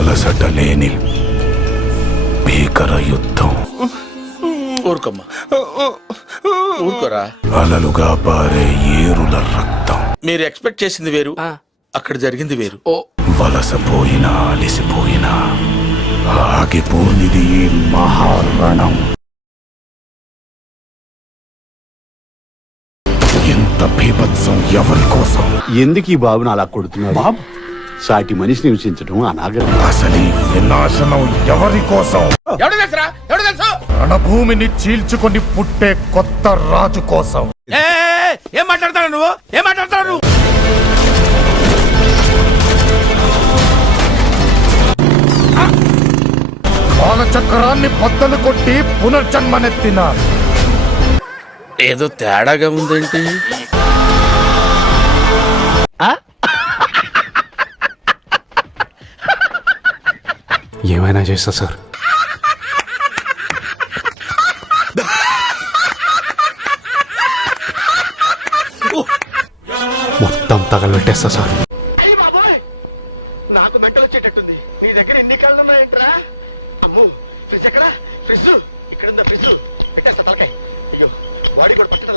అలసట లేని భీకర యుద్ధం. ఊరుకోమ్మా, ఊరుకోరా. అలలుగా పారే ఏరుల రక్తం. మీరు ఎక్స్పెక్ట్ చేసింది వేరు, అక్కడ జరిగింది వేరు. వలసపోయినా అలిసిపోయినా ఆగిపోనిది ఈ మహారణం. ఇంత బీభత్సం ఎవరి కోసం? ఎందుకు ఈ బాబుని అలా కొడుతున్నాడు? బాబు సాటి మనిషిని హింసించడం అనాగరం. అసలు ఈ వినాశనం ఎవరి కోసం? ఎవడు తెలుసురా? ఎవడు తెలుసు? రణభూమిని చీల్చుకొని పుట్టే కొత్త రాజు కోసం. ఏం మాట్లాడతాడు నువ్వు? ఏం మాట్లాడతాడు నువ్వు? కాలచక్రాన్ని బద్దలు కొట్టి పునర్జన్మనెత్తిన ఏదో తేడాగా ఉందేంటి? ఏమైనా చేస్తా సార్. మొత్తం తగలబెట్టేస్తా సార్.